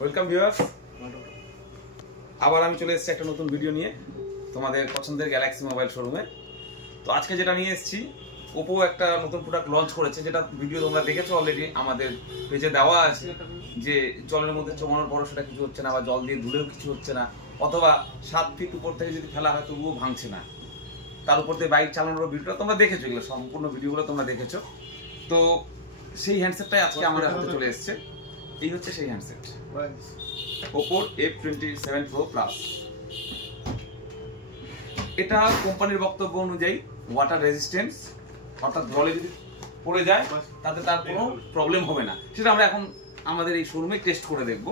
Welcome viewers, আবার আমি চলে এসেছি একটা নতুন ভিডিও নিয়ে তোমাদের পছন্দের গ্যালাক্সি মোবাইল শোরুমে। তো আজকে যেটা নিয়ে এসেছি, ওপো একটা নতুন প্রোডাক্ট লঞ্চ করেছে, যেটা ভিডিও তোমরা দেখেছো অলরেডি, আমাদের পেজে দেওয়া আছে। যে জলের মধ্যে চমানোর পরও সেটা কিছু হচ্ছে না, বা জল দিয়ে ধুলেও কিছু হচ্ছে না, অথবা 7 ফিট উপর থেকে যদি ফেলা হয় তবুও ভাঙছে না। তার উপর দিয়ে বাইক চালানোর ভিডিওটা তোমরা দেখেছো, এগুলো সম্পূর্ণ ভিডিওগুলো তোমরা দেখেছো। তো সেই হ্যান্ডসেটটাই আজকে আমাদের হাতে চলে এসেছে। এই হচ্ছে সেই হ্যান্ডসেট, ওপোর F27 Pro Plus। এটা কোম্পানির বক্তব্য অনুযায়ী ওয়াটার রেজিস্ট্যান্স, অর্থাৎ জলে যদি পড়ে যায় তাতে তার কোনো প্রবলেম হবে না। সেটা আমরা এখন আমাদের এই শোরুমে টেস্ট করে দেখব।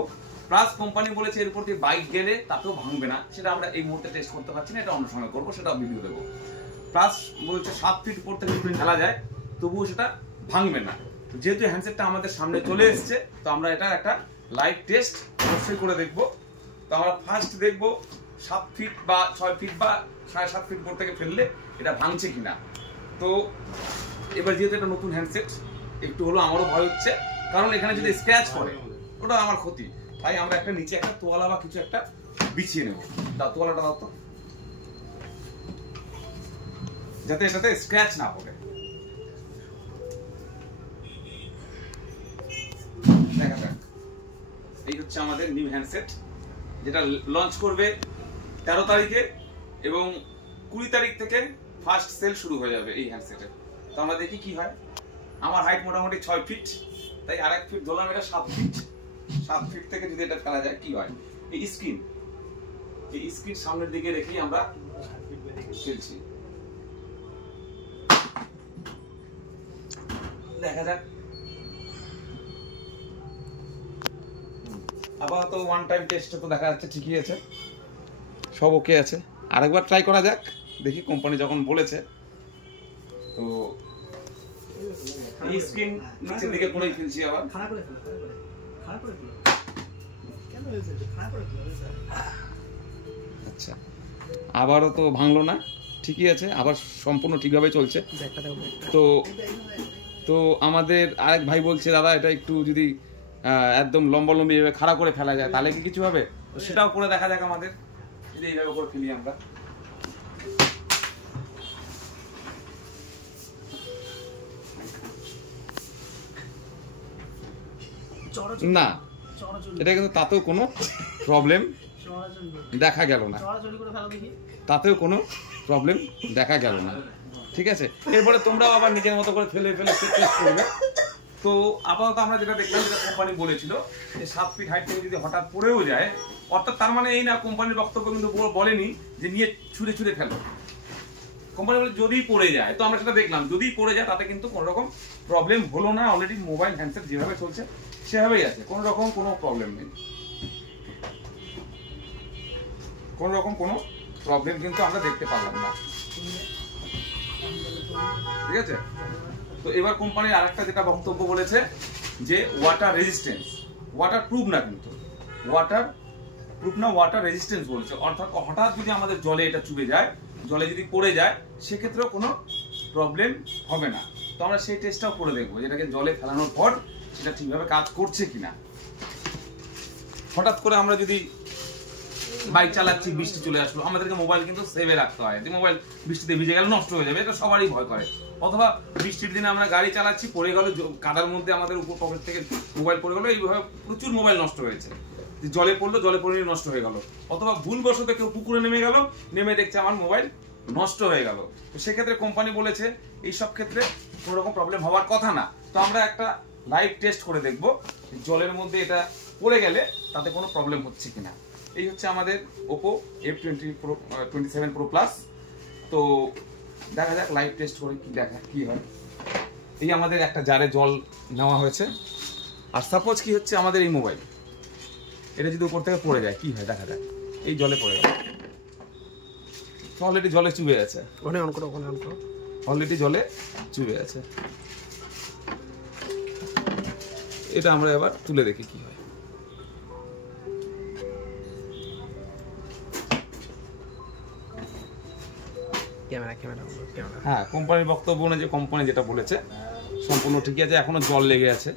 প্লাস কোম্পানি বলেছে এর উপর দিয়ে বাইক গেলে তাতেও ভাঙবে না, সেটা আমরা এই মুহূর্তে টেস্ট করতে পারছি না, এটা অন্য সময় করবো, সেটা ভিডিও দেবো। প্লাস বলছে 7 ফিট উপর থেকে যদি ঢালা যায় তবুও সেটা ভাঙবে না। যেহেতু হ্যান্ডসেটটা আমাদের সামনে চলে এসছে, তো আমরা এটা একটা লাইভ টেস্ট অবশ্যই করে দেখব। তো আমরা ফার্স্ট দেখব 7 ফিট বা 6 ফিট বা 7.5 ফিট উপর থেকে ফেললে এটা ভাঙছে কিনা। তো এবার যেহেতু এটা নতুন হ্যান্ডসেট, একটু হলো আমারও ভয় হচ্ছে, কারণ এখানে যদি স্ক্র্যাচ পড়ে ওটা আমার ক্ষতি। তাই আমরা একটা নিচে একটা তোয়ালা বা কিছু একটা বিছিয়ে নেব। দাও তোয়ালাটা দাও তো, যাতে এটাতে স্ক্র্যাচ না পড়ে। দেখা যাক। এই হচ্ছে আমাদের নিউ হ্যান্ডসেট, যেটা লঞ্চ করবে 13 তারিখে, এবং 20 তারিখ থেকে ফার্স্ট সেল শুরু হয়ে যাবে এই হ্যান্ডসেটের। তো আমরা দেখি কি হয়। আমার হাইট মোটামুটি 6 ফিট, তাই আর 1 ফিট ধরলাম, এটা 7 ফিট। 7 ফিট থেকে যদি এটা ফেলা যায় কি হয়। এই স্ক্রিন সামনের দিকে রেখেই আমরা ফেলছি। দেখা যাক। আপাতত ওয়ান টাইম টেস্টে তো দেখা যাচ্ছে ঠিকই আছে, সব ওকে আছে। আরেকবার ট্রাই করা যাক, দেখি কোম্পানি যখন বলেছে। তো এই স্ক্রিন নিচের দিকে করেই ফেলছি আবার। আচ্ছা, আবারও তো ভাঙলো না, ঠিকই আছে, আবার সম্পূর্ণ ঠিকভাবে চলছে। তো তো আমাদের আরেক ভাই বলছে, দাদা এটা একটু যদি একদম লম্বালম্বি এভাবে খাড়া করে ফেলা যায় তাহলে কি কিছু হবে। তো সেটাও করে দেখা যাক আমাদের। এইভাবে করে ফেলি আমরা। না, এটা কিন্তু তাতেও কোনো প্রবলেম দেখা গেল না, তাতেও কোনো প্রবলেম দেখা গেল না। ঠিক আছে, এরপরে তোমরাও আবার নিজের মতো করে ফেলে ফেলে টেস্ট করবে। তো আপাতত আমরা যেটা দেখলাম, যেটা কোম্পানি বলেছিল যে 7 ফিট হাইট থেকে যদি হঠাৎ পড়েও যায়, অর্থাৎ তার মানে এই না, কোম্পানির বক্তব্য কিন্তু বলেনি যে নিয়ে ছুঁড়ে ছুঁড়ে ফেলো। কোম্পানি বলে যদি পড়ে যায়। তো আমরা সেটা দেখলাম, যদি পড়ে যায় তাতে কিন্তু কোনো রকম প্রবলেম হলো না। অলরেডি মোবাইল হ্যান্ডসেট যেভাবে চলছে সেভাবেই আছে, কোনো রকম কোনো প্রবলেম নেই, কোনো রকম কোনো প্রবলেম কিন্তু আমরা দেখতে পারলাম না। ঠিক আছে, তো এবার কোম্পানির আরেকটা যেটা বক্তব্য বলেছে যে ওয়াটার রেজিস্ট্যান্স, ওয়াটার প্রুফ না, কিন্তু ওয়াটার প্রুফ না, ওয়াটার রেজিস্ট্যান্স বলেছে। অর্থাৎ হঠাৎ যদি আমাদের জলে এটা চুবে যায়, জলে যদি পড়ে যায়, সেক্ষেত্রেও কোনো প্রবলেম হবে না। তো আমরা সেই টেস্টটাও করে দেখবো, যেটাকে জলে ফেলানোর পর সেটা ঠিকভাবে কাজ করছে কিনা। হঠাৎ করে আমরা যদি বাইক চালাচ্ছি, বৃষ্টি চলে আসলো, আমাদেরকে মোবাইল কিন্তু সেভে রাখতে হয়, যে মোবাইল বৃষ্টিতে ভিজে গেলে নষ্ট হয়ে যাবে, এটা সবারই ভয় করে। অথবা বৃষ্টির দিনে আমরা গাড়ি চালাচ্ছি, পড়ে গেল কাদার মধ্যে, আমাদের উপর পকেট থেকে মোবাইল পড়ে গেলো, এইভাবে প্রচুর মোবাইল নষ্ট হয়েছে। জলে পড়লো, জলে পড়ে নষ্ট হয়ে গেল। অথবা ভুলবশত কেউ পুকুরে নেমে গেল, নেমে দেখছে আমার মোবাইল নষ্ট হয়ে গেল। তো সেক্ষেত্রে কোম্পানি বলেছে এইসব ক্ষেত্রে কোনো রকম প্রবলেম হওয়ার কথা না। তো আমরা একটা লাইভ টেস্ট করে দেখবো, জলের মধ্যে এটা পড়ে গেলে তাতে কোনো প্রবলেম হচ্ছে কিনা। এই হচ্ছে আমাদের ওপো F27 Pro Plus। তো দেখা যাক লাইভ টেস্ট করে কি হয়। এই আমাদের একটা জারে জল নেওয়া হয়েছে, আর সাপোজ কি হচ্ছে, আমাদের এই মোবাইল এটা যদি উপর থেকে পড়ে যায় কি হয় দেখা যাক। এই জলে পড়ে গেল, অলরেডি জলে চুবে আছে, অলরেডি জলে চুবে আছে। এটা আমরা এবার তুলে দেখি কি হয়। হ্যাঁ, কোম্পানির বক্তব্য অনুযায়ী কোম্পানি যেটা বলেছে সম্পূর্ণ ঠিকই আছে। এখনো জল লেগে আছে,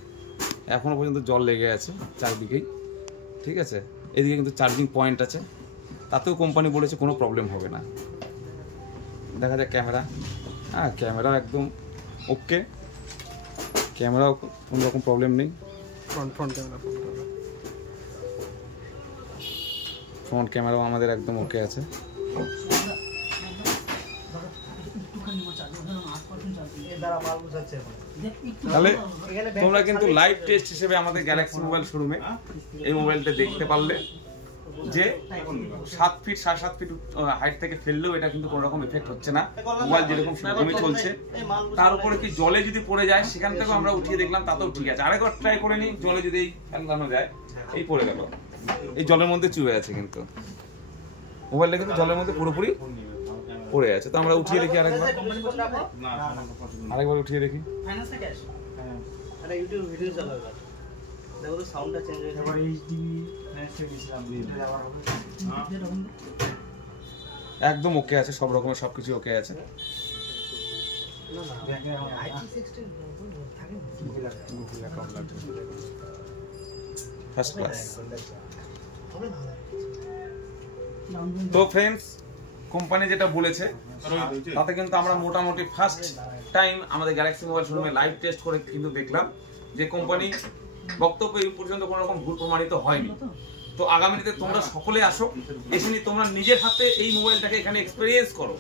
এখনো পর্যন্ত জল লেগে আছে চারদিকেই। ঠিক আছে, এদিকে কিন্তু চার্জিং পয়েন্ট আছে, তাতেও কোম্পানি বলেছে কোনো প্রবলেম হবে না। দেখা যাক ক্যামেরা, হ্যাঁ ক্যামেরা একদম ওকে, ক্যামেরাও কোনো রকম প্রবলেম নেই। ফ্রন্ট ক্যামেরাও আমাদের একদম ওকে আছে। তাহলে তোমরা কিন্তু লাইভ টেস্ট হিসেবে আমাদের গ্যালাক্সি মোবাইল শোরুমে এই মোবাইলটা দেখতে পারলে যে 7 ফিট 7.5 ফিট হাইট থেকে ফেললেও এটা কিন্তু কোনো রকম এফেক্ট হচ্ছে না। মোবাইল যেরকম সেরকমই চলছে। তার উপরে কি জলে যদি পড়ে যায় সেখান থেকেও আমরা উঠিয়ে দেখলাম, তাতেও ঠিক আছে। আরেকবার ট্রাই করে নিই, জলে যদি ফেলানো যায়, এই পড়ে গেল, এই জলের মধ্যে চুবে আছে, কিন্তু মোবাইলটা কিন্তু জলের মধ্যে পুরোপুরি পড়ে আছে। তো আমরা উঠিয়ে দেখি আরেকবার উঠিয়ে দেখি। একদম ওকে আছে, সব রকমের সবকিছু ওকে আছে। First class. তো ফ্রেন্ডস, কোম্পানি যেটা বলেছে তাতে কিন্তু আমরা মোটামুটি ফার্স্ট টাইম আমাদের গ্যালাক্সি মোবাইল শোরুমে লাইভ টেস্ট করে কিন্তু দেখলাম যে কোম্পানি বক্তব্য এই পর্যন্ত কোনো রকম ভুল প্রমাণিত হয়নি। তো আগামী দিনে তোমরা সকলে আসো, এসে নিয়ে তোমরা নিজের হাতে এই মোবাইলটাকে এখানে এক্সপেরিয়েন্স করো,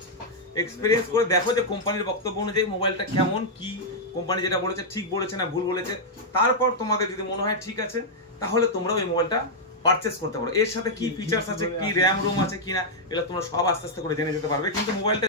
এক্সপেরিয়েন্স করে দেখো যে কোম্পানির বক্তব্য অনুযায়ী মোবাইলটা কেমন, কি কোম্পানি যেটা বলেছে ঠিক বলেছে না ভুল বলেছে। তারপর তোমাদের যদি মনে হয় ঠিক আছে, তাহলে তোমরাও এই মোবাইলটা পারচেস করতে পারো। এর সাথে কি ফিচার্স আছে, কি র্যাম রোম আছে কিনা, এগুলো তোমরা সব আস্তে আস্তে করে জেনে যেতে পারবে। কিন্তু মোবাইলটা